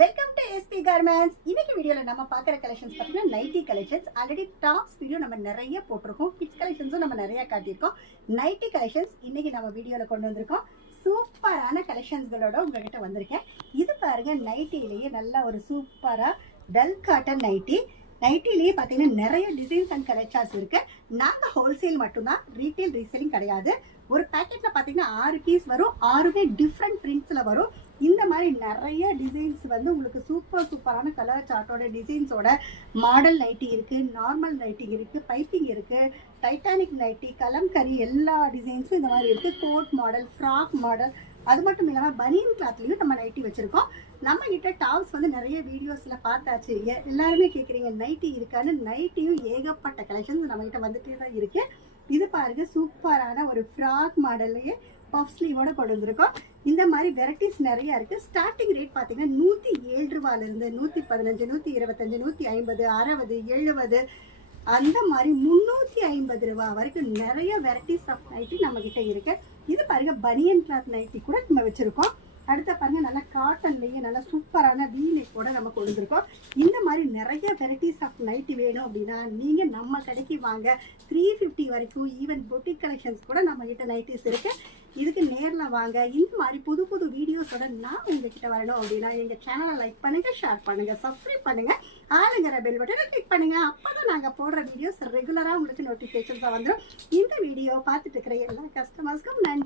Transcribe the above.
Welcome to SP garments. இன்னைக்கு வீடியோல நம்ம பார்க்குற கலெக்ஷன்ஸ் பார்த்தீங்கன்னா nightie collections. Already tops video நம்ம நிறைய போட்டிருக்கோம், கிட்ஸ் கலெக்ஷன்ஸும் நம்ம நிறைய காட்டியிருக்கோம். நைட்டி கலெக்ஷன்ஸ் இன்னைக்கு நம்ம வீடியோவில் கொண்டு வந்திருக்கோம். சூப்பரான கலெக்ஷன்ஸ்களோட உங்ககிட்ட வந்திருக்கேன். இது பாருங்க, நைட்டிலேயே நல்ல ஒரு சூப்பராக டல் காட்டன் நைட்டி. நைட்டிலேயே பார்த்தீங்கன்னா நிறைய டிசைன்ஸ் அண்ட் கலெக்ஷன்ஸ் இருக்கு. நாங்கள் ஹோல்சேல் மட்டும்தான், ரீட்டைல் ரீசேலிங் கிடையாது. ஒரு பேக்கெட்ல பார்த்தீங்கன்னா 6 பீஸ் வரும், 6மே டிஃப்ரெண்ட் பிரிண்ட்ஸில் வரும். இந்த மாதிரி நிறைய டிசைன்ஸ் வந்து உங்களுக்கு சூப்பரான கலர் சார்ட்டோட டிசைன்ஸோட மாடல் நைட்டி இருக்குது, நார்மல் நைட்டி இருக்குது, பைப்பிங் இருக்குது, டைட்டானிக் நைட்டி, கலம்கரி எல்லா டிசைன்ஸும் இந்த மாதிரி இருக்குது. கோட் மாடல், ஃப்ராக் மாடல், அது மட்டும் இல்லாமல் பனியன் கிளாத்லேயும் நம்ம நைட்டி வச்சுருக்கோம். நம்ம கிட்ட டாப்ஸ் வந்து நிறைய வீடியோஸில் பார்த்தாச்சு, எல்லாருமே கேட்குறீங்க நைட்டி இருக்கான்னு. நைட்டியும் ஏகப்பட்ட கலெக்ஷன்ஸ் நம்மகிட்ட வந்துட்டே தான் இருக்குது. இது பாருங்க, சூப்பரான ஒரு ஃப்ராக் மாடல்லையே பஃப் ஸ்லீவோட கொண்டு வந்திருக்கோம். இந்த மாதிரி வெரைட்டிஸ் நிறைய இருக்கு. ஸ்டார்டிங் ரேட் பார்த்தீங்கன்னா 107 ரூபாயிலிருந்து 115, 125, 150, 60, 70 அந்த மாதிரி 350 ரூபா வரைக்கும் நிறைய வெரைட்டிஸ் ஆஃப் நைட்டி நம்ம கிட்ட இருக்கு. இது பாருங்க, பனியன் கிளாத் நைட்டி கூட நம்ம வச்சிருக்கோம். அடுத்த பாருங்க, நல்லா காட்டன்லேயே நல்லா சூப்பரான வீ நெக்கோட நம்ம கொண்டு வந்திருக்கோம். இந்த மாதிரி நிறைய வெரைட்டிஸ் ஆஃப் நைட்டி வேணும் அப்படின்னா நீங்கள் நம்ம கடைக்கு வாங்க. 350 வரைக்கும் ஈவன் பொட்டிக் கலெக்ஷன்ஸ் கூட நம்ம கிட்ட நைட்டிஸ் இருக்கு. இதுக்கு நேரில் வாங்க. இந்த மாதிரி புது வீடியோஸோட நான் உங்ககிட்ட வரணும் அப்படின்னா எங்கள் சேனலை லைக் பண்ணுங்க, ஷேர் பண்ணுங்க, சப்ஸ்கிரைப் பண்ணுங்க, ஆளுங்கிற பெல் பட்டனை கிளிக் பண்ணுங்க. அப்போதான் நாங்கள் போடுற வீடியோஸ் ரெகுலராக உங்களுக்கு நோட்டிஃபிகேஷன்ஸாக வந்துடும். இந்த வீடியோ பார்த்துட்டு இருக்கிற எல்லா கஸ்டமர்ஸ்க்கும் நன்றி.